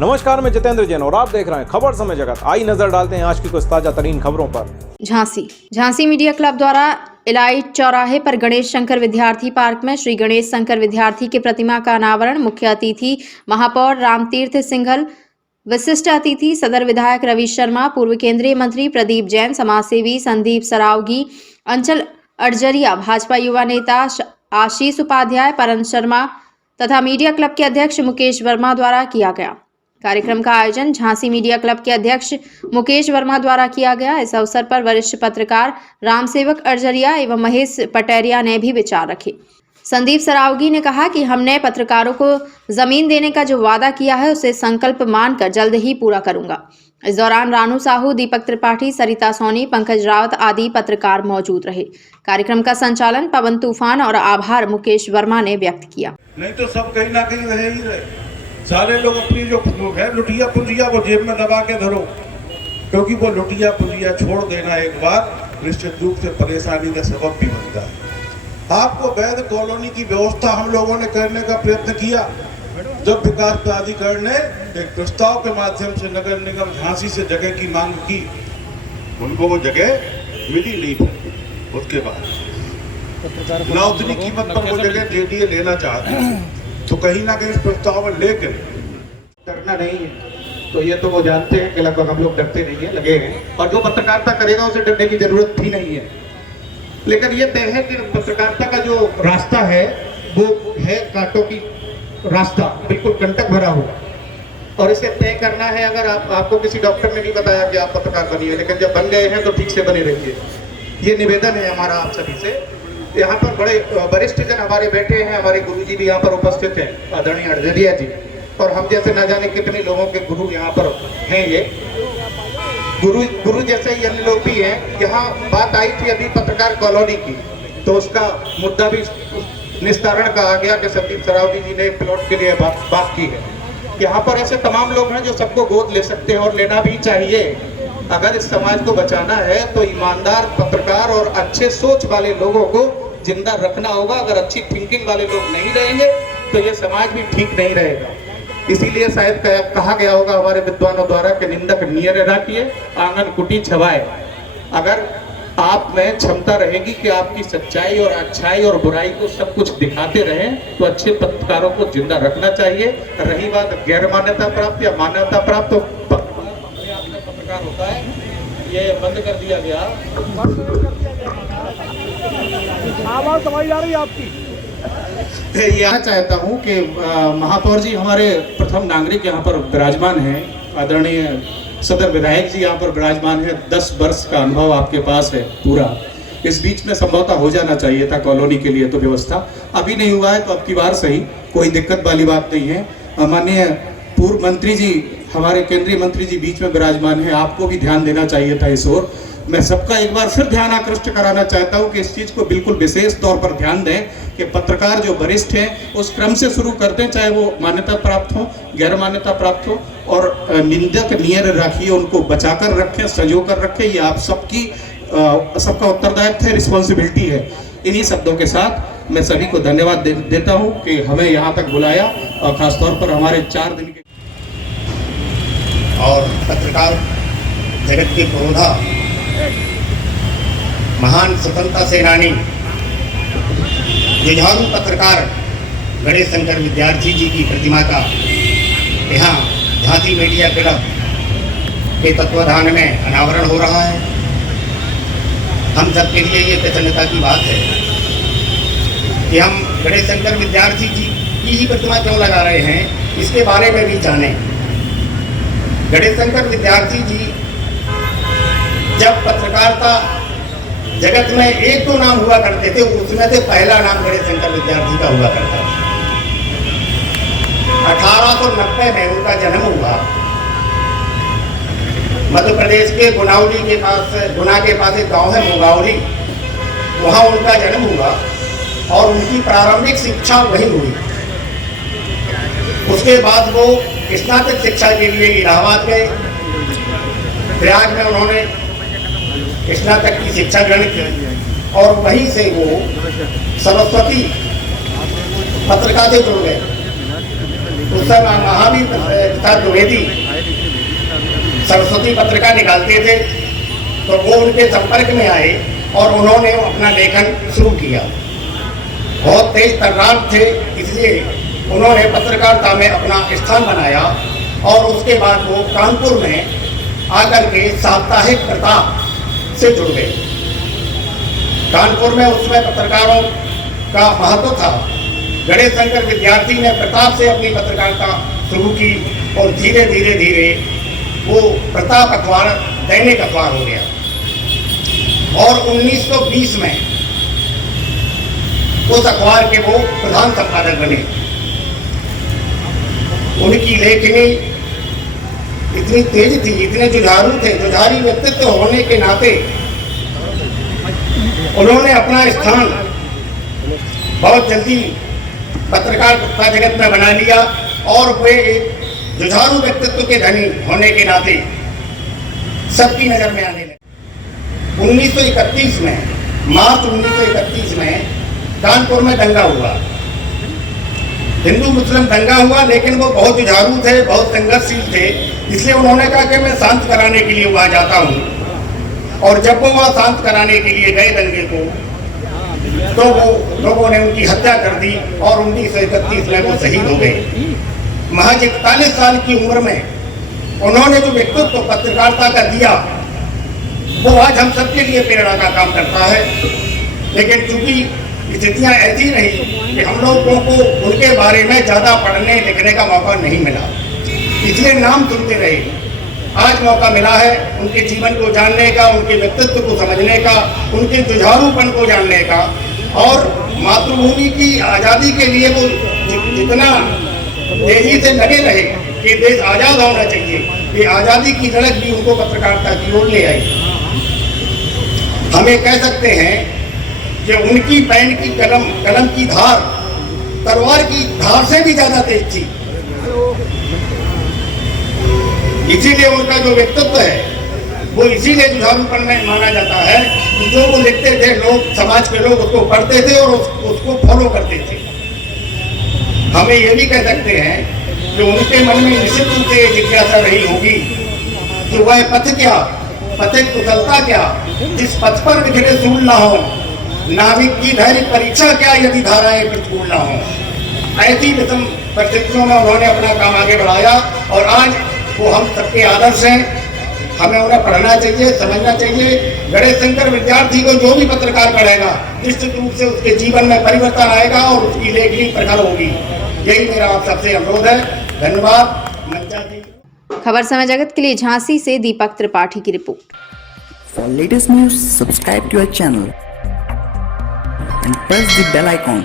नमस्कार, मैं जितेंद्र जैन और आप देख रहे हैं खबर समय जगत। आई नजर डालते हैं आज की कुछ ताजा तरीन खबरों पर। झांसी मीडिया क्लब द्वारा इलाइट चौराहे पर गणेश शंकर विद्यार्थी पार्क में श्री गणेश शंकर विद्यार्थी की प्रतिमा का अनावरण। मुख्य अतिथि महापौर रामतीर्थ सिंघल, विशिष्ट अतिथि सदर विधायक रवि शर्मा, पूर्व केंद्रीय मंत्री प्रदीप जैन, समाजसेवी संदीप सरावगी, अंचल अड़जरिया, भाजपा युवा नेता आशीष उपाध्याय, परन शर्मा तथा मीडिया क्लब के अध्यक्ष मुकेश वर्मा द्वारा किया गया। कार्यक्रम का आयोजन झांसी मीडिया क्लब के अध्यक्ष मुकेश वर्मा द्वारा किया गया। इस अवसर पर वरिष्ठ पत्रकार रामसेवक अड़जरिया एवं महेश पटेरिया ने भी विचार रखे। संदीप सरावगी ने कहा कि हमने पत्रकारों को जमीन देने का जो वादा किया है उसे संकल्प मानकर जल्द ही पूरा करूंगा। इस दौरान रानू साहू, दीपक त्रिपाठी, सरिता सोनी, पंकज रावत आदि पत्रकार मौजूद रहे। कार्यक्रम का संचालन पवन तूफान और आभार मुकेश वर्मा ने व्यक्त किया। नहीं तो सब कहीं ना कहीं रहे ही रहे। सारे लोग अपनी जो है लुटिया पुंजिया को जेब में दबा के धरो, क्योंकि वो लुटिया पुंजिया छोड़ देना एक बार निश्चित रूप से परेशानी का सबब भी बनता है। आपको वैध कॉलोनी की व्यवस्था हम लोगों ने करने का प्रयत्न किया। जब विकास प्राधिकरण ने एक प्रस्ताव के माध्यम से नगर निगम झांसी से जगह की मांग की, उनको वो जगह मिली नहीं थी। उसके बाद ना उतनी कीमत पर वो जगह जेडीए लेना चाहती है, तो कहीं ना कहीं इस प्रस्ताव में लेकर करना नहीं है। तो ये तो वो जानते हैं कि लगभग हम लोग डरते नहीं है, लगे हैं, और जो पत्रकारिता करेगा उसे डरने की जरूरत भी नहीं है। लेकिन ये तय है कि पत्रकारिता का जो रास्ता है वो है कांटों की रास्ता, बिल्कुल कंटक भरा हुआ, और इसे तय करना है। अगर आपको किसी डॉक्टर ने नहीं बताया कि आप पत्रकार बनिए, लेकिन जब बन गए हैं तो ठीक से बने रहिए। ये निवेदन है हमारा आप सभी से। यहाँ पर बड़े वरिष्ठ जन हमारे बैठे हैं, हमारे गुरुजी भी यहाँ पर उपस्थित हैं, आदरणीय अड़जरिया जी, और हम जैसे न जाने कितने लोगों के गुरु यहाँ पर हैं। ये गुरु जैसे ही अन्य लोग भी हैं। यहाँ बात आई थी अभी पत्रकार कॉलोनी की, तो उसका मुद्दा भी निस्तारण का आ गया कि संदीप सरावगी जी ने प्लॉट के लिए बात की है। यहाँ पर ऐसे तमाम लोग हैं जो सबको गोद ले सकते हैं और लेना भी चाहिए। अगर इस समाज को बचाना है तो ईमानदार पत्रकार और अच्छे सोच वाले लोगों को जिंदा रखना होगा। अगर अच्छी थिंकिंग वाले लोग नहीं रहेंगे तो ये समाज भी ठीक नहीं रहेगा। इसीलिए शायद कहा गया होगा हमारे विद्वानों द्वारा कि निंदक नियर राखिए, आंगन कुटी छवाए। अगर आप में क्षमता रहेगी कि आपकी सच्चाई और अच्छाई और बुराई को सब कुछ दिखाते रहें, तो अच्छे पत्रकारों को जिंदा रखना चाहिए। रही बात गैर मान्यता प्राप्त या मान्यता प्राप्त, तो पत्रकार होता है, ये बंद कर दिया गया। आवाज दबाई जा रही है आपकी। यह चाहता हूं कि महापौर जी हमारे प्रथम नागरिक यहाँ पर विराजमान हैं, आदरणीय सदर विधायक जी यहाँ पर विराजमान है। 10 वर्ष का अनुभव आपके पास है पूरा। इस बीच में संभवतः हो जाना चाहिए था कॉलोनी के लिए तो व्यवस्था, अभी नहीं हुआ है, तो अब की बार सही, कोई दिक्कत वाली बात नहीं है। माननीय पूर्व मंत्री जी, हमारे केंद्रीय मंत्री जी बीच में विराजमान है, आपको भी ध्यान देना चाहिए था इस ओर। मैं सबका एक बार फिर ध्यान आकृष्ट कराना चाहता हूं कि इस चीज को बिल्कुल विशेष तौर पर ध्यान दें कि पत्रकार जो वरिष्ठ हैं उस क्रम से शुरू करते हैं, चाहे वो मान्यता प्राप्त हो, गैर मान्यता प्राप्त हो, और निंदक नियर राखिए, उनको बचाकर रखें, संजो कर रखें। ये आप सबका उत्तरदायित्व है, रिस्पॉन्सिबिलिटी है। इन्हीं शब्दों के साथ मैं सभी को धन्यवाद देता हूं कि हमें यहाँ तक बुलाया, और खासतौर पर हमारे 4 दिन के और पत्रकार जगत के पुरोधा, महान स्वतंत्रता सेनानी, जुझारू पत्रकार गणेश शंकर विद्यार्थी जी की प्रतिमा का यहाँ झांसी मीडिया क्लब के तत्वाधान में अनावरण हो रहा है। हम सबके लिए ये प्रसन्नता की बात है कि हम गणेश शंकर विद्यार्थी जी की ही प्रतिमा क्यों लगा रहे हैं, इसके बारे में भी जानें। गणेश शंकर विद्यार्थी जी जब पत्रकारिता जगत में एक दो नाम हुआ करते थे, उसमें से पहला नाम गणेश शंकर विद्यार्थी का हुआ करता था। 1890 में उनका जन्म हुआ। मध्य प्रदेश के गुनावली के पास, गुना के पास एक गांव है मुगावली, वहाँ उनका जन्म हुआ और उनकी प्रारंभिक शिक्षा वहीं हुई। उसके बाद वो स्नातक शिक्षा के लिए इलाहाबाद गए। प्रयाग में उन्होंने स्नातक की शिक्षा ग्रहण की और वहीं से वो सरस्वती पत्रिका से जुड़ गए। उस समय महावीर प्रसाद द्विवेदी सरस्वती पत्रिका निकालते थे, तो वो उनके संपर्क में आए और उन्होंने अपना लेखन शुरू किया। बहुत तेज तर्रार थे, इसलिए उन्होंने पत्रकारिता में अपना स्थान बनाया और उसके बाद वो कानपुर में आकर के साप्ताहिक प्रताप से जुड़ गए। कानपुर में उसमें पत्रकारों का महत्व था। गणेश शंकर विद्यार्थी ने प्रताप से अपनी पत्रकारिता शुरू की और धीरे धीरे धीरे वो प्रताप अखबार दैनिक अखबार हो गया और 1920 में उस अखबार के वो प्रधान संपादक बने। उनकी लेखनी इतनी तेज थी, इतने जुझारू थे, जुझारू व्यक्तित्व होने के नाते उन्होंने अपना स्थान बहुत जल्दी पत्रकारिता जगत में बना लिया और वे एक जुझारू व्यक्तित्व के धनी होने के नाते सबकी नजर में आने लगे। 1931 में, मार्च 1931 में कानपुर में दंगा हुआ, हिंदू मुस्लिम दंगा हुआ, लेकिन वो बहुत जुझारू थे, बहुत संघर्षशील थे, इसलिए उन्होंने कहा कि मैं शांत कराने के लिए वहां जाता हूं। और जब वो वहां शांत कराने के लिए गए दंगे को, तो वो लोगों ने उनकी हत्या कर दी और 1931 में वो शहीद हो गए। महज 41 साल की उम्र में उन्होंने जो व्यक्तित्व पत्रकारिता का दिया, वो आज हम सबके लिए प्रेरणा का काम करता है। लेकिन चूंकि स्थितियां ऐसी रही कि हम लोगों को उनके बारे में ज़्यादा पढ़ने लिखने का मौका नहीं मिला, इसलिए नाम सुनते रहे। आज मौका मिला है उनके जीवन को जानने का, उनके व्यक्तित्व को समझने का, उनके जुझारूपन को जानने का और मातृभूमि की आज़ादी के लिए वो जितना तेजी से लगे रहे कि देश आज़ाद होना चाहिए, ये आज़ादी की झलक भी उनको पत्रकारिता की ओर ले आई। हमें कह सकते हैं कि उनकी पेन की कलम की धार तलवार की धार से भी ज्यादा तेज थी। इसीलिए उनका जो व्यक्तित्व है वो इसीलिए जुझारूपन में माना जाता है कि जो वो लिखते थे, लोग, समाज के लोग उसको पढ़ते थे और उसको फॉलो करते थे। हमें ये भी कह सकते हैं कि उनके मन में निश्चित रूप से जिज्ञासा रही होगी कि वह पथ क्या, पथिक कुशलता क्या, जिस पथ पर बिखरे सूल ना हो, नाविक की धैर्य परीक्षा क्या यदि धाराएं प्रतिकूल ना हो। ऐसी विषम परिस्थितियों में उन्होंने अपना काम आगे बढ़ाया और आज वो हम सबके आदर्श हैं। हमें उन्हें पढ़ना चाहिए, समझना चाहिए। गणेश शंकर विद्यार्थी को जो भी पत्रकार पढ़ेगा, निश्चित रूप से उसके जीवन में परिवर्तन आएगा और उसकी लेखनी प्रखर होगी। यही मेरा आप सबसे अनुरोध है। धन्यवाद। मंचा जी। खबर समय जगत के लिए झांसी से दीपक त्रिपाठी की report. For latest news, subscribe to our channel and press the bell icon